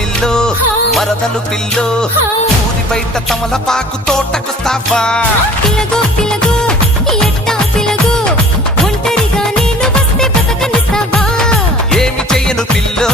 pillow మరదలు pillow ఊరి బయట తమలపాకు తోటకొస్తావా పిలగో పిలగో ఎట్టా పిలగో ఒంటరిగా నేను వస్తే బతకనిస్తావా ఏమి చెయ్యను పిల్లో